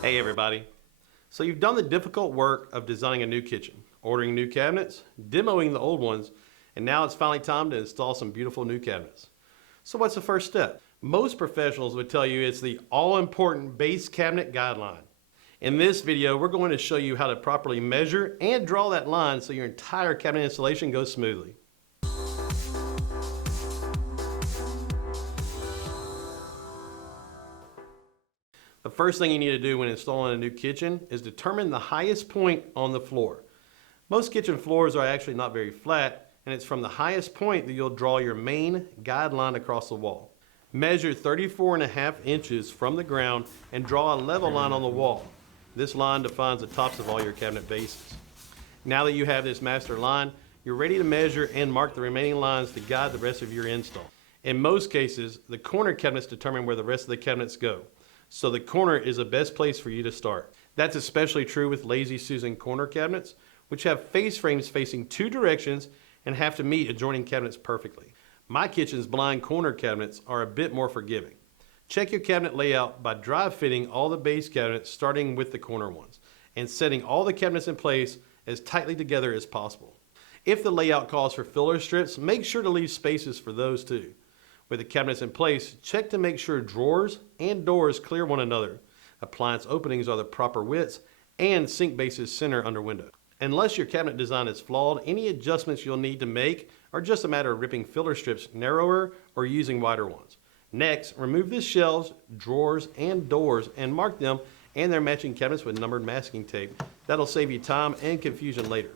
Hey everybody. So you've done the difficult work of designing a new kitchen, ordering new cabinets, demoing the old ones, and now it's finally time to install some beautiful new cabinets. So what's the first step? Most professionals would tell you it's the all-important base cabinet guideline. In this video, we're going to show you how to properly measure and draw that line so your entire cabinet installation goes smoothly. The first thing you need to do when installing a new kitchen is determine the highest point on the floor. Most kitchen floors are actually not very flat, and it's from the highest point that you'll draw your main guideline across the wall. Measure 34.5 inches from the ground and draw a level line on the wall. This line defines the tops of all your cabinet bases. Now that you have this master line, you're ready to measure and mark the remaining lines to guide the rest of your install. In most cases, the corner cabinets determine where the rest of the cabinets go. So the corner is the best place for you to start. That's especially true with Lazy Susan corner cabinets, which have face frames facing two directions and have to meet adjoining cabinets perfectly. My kitchen's blind corner cabinets are a bit more forgiving. Check your cabinet layout by dry fitting all the base cabinets starting with the corner ones and setting all the cabinets in place as tightly together as possible. If the layout calls for filler strips, make sure to leave spaces for those too. With the cabinets in place, check to make sure drawers and doors clear one another. Appliance openings are the proper widths and sink bases center under windows. Unless your cabinet design is flawed, any adjustments you'll need to make are just a matter of ripping filler strips narrower or using wider ones. Next, remove the shelves, drawers, and doors and mark them and their matching cabinets with numbered masking tape. That'll save you time and confusion later.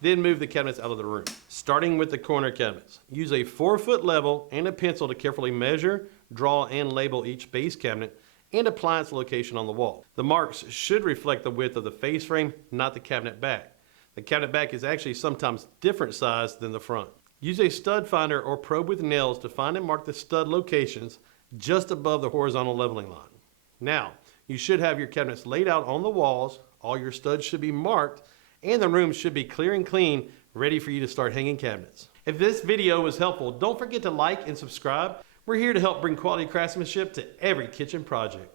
Then move the cabinets out of the room. Starting with the corner cabinets, use a 4-foot level and a pencil to carefully measure, draw, and label each base cabinet and appliance location on the wall. The marks should reflect the width of the face frame, not the cabinet back. The cabinet back is actually sometimes different size than the front. Use a stud finder or probe with nails to find and mark the stud locations just above the horizontal leveling line. Now, you should have your cabinets laid out on the walls, all your studs should be marked, and the room should be clear and clean, ready for you to start hanging cabinets. If this video was helpful, don't forget to like and subscribe. We're here to help bring quality craftsmanship to every kitchen project.